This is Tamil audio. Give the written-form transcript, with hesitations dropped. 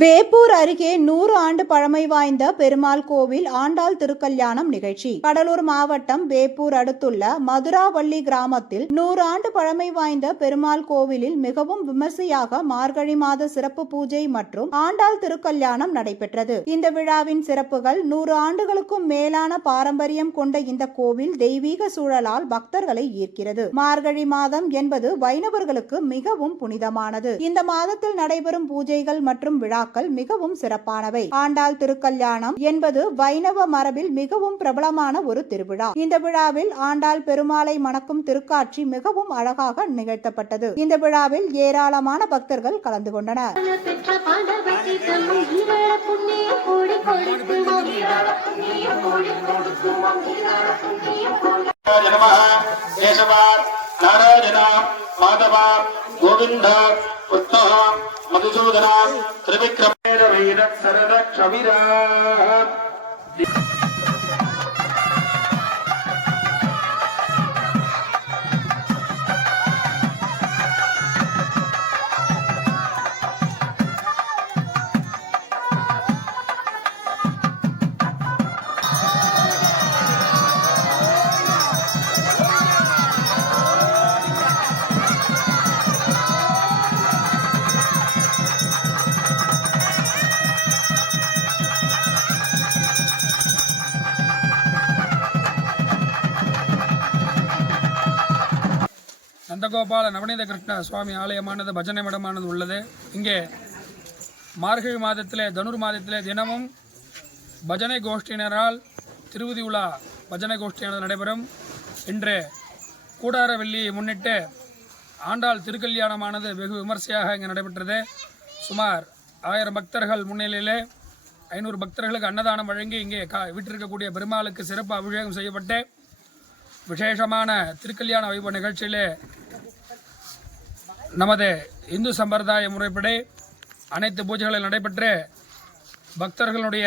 வேப்பூர் அருகே 100 ஆண்டு பழமை வாய்ந்த பெருமாள் கோவில் ஆண்டாள் திருக்கல்யாணம் நிகழ்ச்சி. கடலூர் மாவட்டம் வேப்பூர் அடுத்துள்ள மதுராவள்ளி கிராமத்தில் 100 ஆண்டு பழமை வாய்ந்த பெருமாள் கோவிலில் மிகவும் விமர்சையாக மார்கழி மாத சிறப்பு பூஜை மற்றும் ஆண்டாள் திருக்கல்யாணம் நடைபெற்றது. இந்த விழாவின் சிறப்புகள் 100 ஆண்டுகளுக்கும் மேலான பாரம்பரியம் கொண்ட இந்த கோவில் தெய்வீக சூழலால் பக்தர்களை ஈர்க்கிறது. மார்கழி மாதம் என்பது வைணவர்களுக்கு மிகவும் புனிதமானது. இந்த மாதத்தில் நடைபெறும் பூஜைகள் மற்றும் விழாக்கள் மிகவும் சிறப்பானவை. ஆண்டாள் திருக்கல்யாணம் என்பது வைணவ மரபில் மிகவும் பிரபலமான ஒரு திருவிழா. இந்த விழாவில் ஆண்டாள் பெருமாளை மணக்கும் திருக்காட்சி மிகவும் அழகாக நிகழ்த்தப்பட்டது. இந்த விழாவில் ஏராளமான பக்தர்கள் கலந்து கொண்டனர். மதுசூதனா திரிவிக்ரமேர வீர சரத கவிரா நந்தகோபால நவநீத கிருஷ்ண சுவாமி ஆலயமானது பஜனை மடமானது உள்ளது. இங்கே மார்கழி மாதத்திலே தனுர் மாதத்திலே தினமும் பஜனை கோஷ்டியினரால் திருவிதி உலா பஜனை கோஷ்டியானது நடைபெறும். இன்று கூடார வெள்ளியை முன்னிட்டு ஆண்டாள் திருக்கல்யாணமானது வெகு விமர்சையாக இங்கே நடைபெற்றது. சுமார் 1000 பக்தர்கள் முன்னிலையிலே 500 பக்தர்களுக்கு அன்னதானம் வழங்கி இங்கே விட்டிருக்கக்கூடிய பெருமாளுக்கு சிறப்பு அபிஷேகம் செய்யப்பட்டு விசேஷமான திருக்கல்யாண வைபவ நிகழ்ச்சியிலே நமது இந்து சம்பிரதாய முறைப்படி அனைத்து பூஜைகளில் நடைபெற்று பக்தர்களுடைய